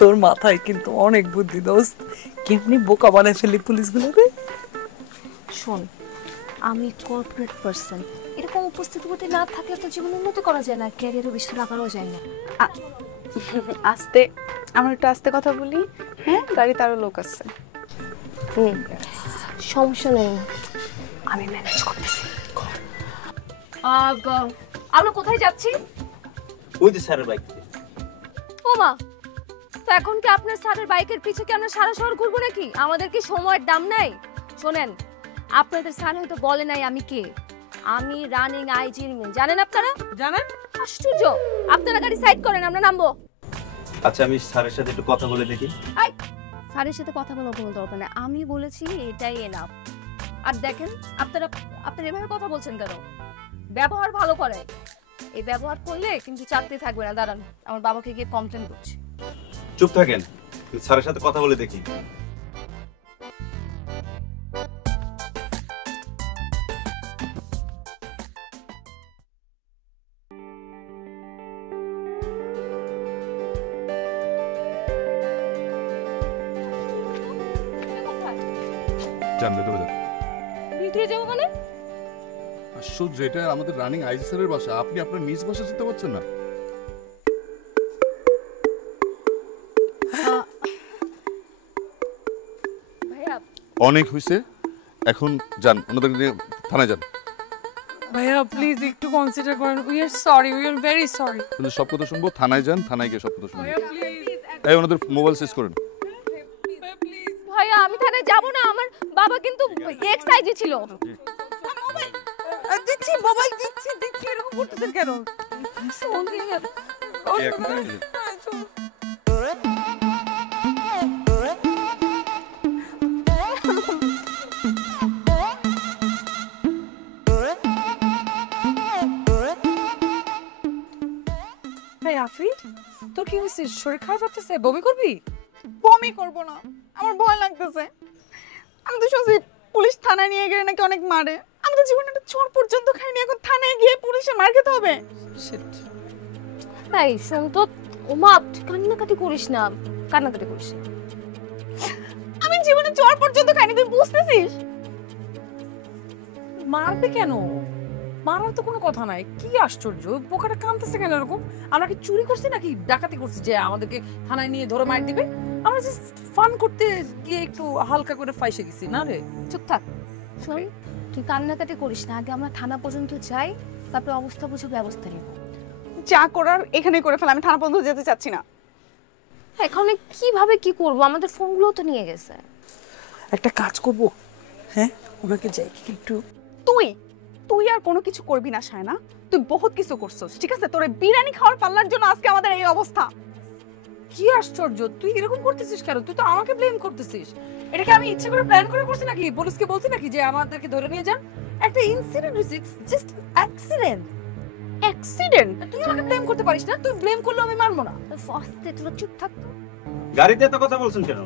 তোর মাথায় কিন্তু অনেক বুদ্ধি দোস্ত, কেমনি বোকা বানায় ফেলি পুলিশগুলোকে। শোন, আমি কর্পোরেট পারসন, এরকম উপস্থিতি হতে না থাকলে তো জীবন উন্নতি করা যায় না, ক্যারিয়ারও বেশি লাগানো যায় না। আস্তে, আমরা একটু আস্তে কথা বলি। হ্যাঁ, গাড়িতে আরো লোক আছে। সমস্যা নেই, আমি ম্যানেজ করতেছি। আমরা কোথায় যাচ্ছি? ওই যে স্যারের বাইক। ও মা, তো এখন কি আপনার স্যারের বাইকের পিছে কি আমরা সারা শহর ঘুরবো নাকি? আমাদের কি সময়ের দাম নাই? শোনেন, আপনাদের স্যার হয়তো বলে নাই আমি কে। আমি রানিং আইজির মেয়ে, জানেন আপনারা? জানেন? আশ্চর্য। আপনারা গাড়ি সাইড করেন, আমরা নামবো। আচ্ছা, আমি স্যারের সাথে একটু কথা বলে দেখি। স্যারের সাথে কথা বলার কোনো দরকার নেই, আমি বলেছি এটাই এনাফ। আর দেখেন, আপনারা এভাবে কথা বলছেন কেন? ব্যবহার ভালো করে, এই ব্যবহার করলে কিন্তু চাকরি থাকবে না। দাঁড়ান, আমার বাবাকে গিয়ে কমপ্লেন করছি। চুপ থাকেন, স্যারের সাথে কথা বলে দেখি। জানবে তো ভিতরে যাবো মানে? আশ্চর্য, এটা আমাদের রানিং আইজি স্যারের বাসা, আপনি আপনার নিজ বাসা যেতে পারছেন না? ভাইয়া, অনেক হয়েছে, এখন যান, ওনাদের নিয়ে থানায় যান। ভাইয়া প্লিজ একটু কনসিডার করেন, we are sorry, we are very sorry. কিন্তু সব কথা শুনবো, থানায় যান, থানায় গিয়ে সব কথা শুনবো। ভাইয়া প্লিজ, এই ওনাদের মোবাইল সিজ করেন। ভাইয়া আমি থানায় যাব না, আমার বাবা কিন্তু এক্স আইজি ছিল। দিচ্ছি মোবাইল, দিচ্ছি এরকম করতেছেন কেন? এই আফরিন, তোর কি হয়েছে? শরীর খারাপ লাগতেছে? বমি করবি? বমি করব না, আমার ভয় লাগতেছে। আমি তো শুনছি পুলিশ থানায় নিয়ে গেলে নাকি অনেক মারে। আমি তো জীবনে একটা চোর পর্যন্ত খাইনি, এখন থানায় গিয়ে পুলিশের মার খেতে হবে। শিট। ভাই শোন তো, ওমা কান্নাকাটি করিস না, কান্নাকাটি করিস না। আমি জীবনে চোর পর্যন্ত খাইনি, তুই বুঝতেছিস? মারবে কেন? মারার তো কোনো কথা নাই। কি আশ্চর্য, পোকাটা কাঁদতেছে কেন এরকম? আমরা কি চুরি করছি নাকি ডাকাতি করছি যে আমাদেরকে থানায় নিয়ে ধরে মার দিবে? আমরা জাস্ট ফান করতে গিয়ে একটু হালকা করে ফাইসে গেছি না রে। চুপ থাক। শোন, তুই কান্নাকাটি করিস না, আগে আমরা থানা পর্যন্ত যাই, তারপরে অবস্থা বুঝে ব্যবস্থা নিব। যা করার এখানেই করে ফেল, আমি থানা পর্যন্ত যেতে চাচ্ছি না। এখানে কিভাবে কি করব? আমাদের ফোনগুলো তো নিয়ে গেছে। একটা কাজ করব, হ্যাঁ ওনাকে যাই একটু। তুই আর কোনো কিছু করবি না শায়না, তুই বহুত কিছু করছস, ঠিক আছে? তোর বিরিয়ানি খাওয়ার পাল্লার জন্য আজকে আমাদের এই অবস্থা। কি আশ্চর্য, তুই এরকম করতেছিস কেন? তুই তো আমাকে ব্লেম করতেছিস। এটাকে আমি ইচ্ছে করে প্ল্যান করে করছি নাকি? পুলিশকে বলছি নাকি যে আমাদেরকে ধরে নিয়ে যান? একটা ইনসিডেন্ট হইছে, জাস্ট অ্যাক্সিডেন্ট। অ্যাক্সিডেন্ট? তুই আমাকে ব্লেম করতে পারিস না, তুই ব্লেম করলে আমি মানবো না। ফার্স্টে তোরা চুপ থাক তো। গাড়িতে এত কথা বলছেন কেন?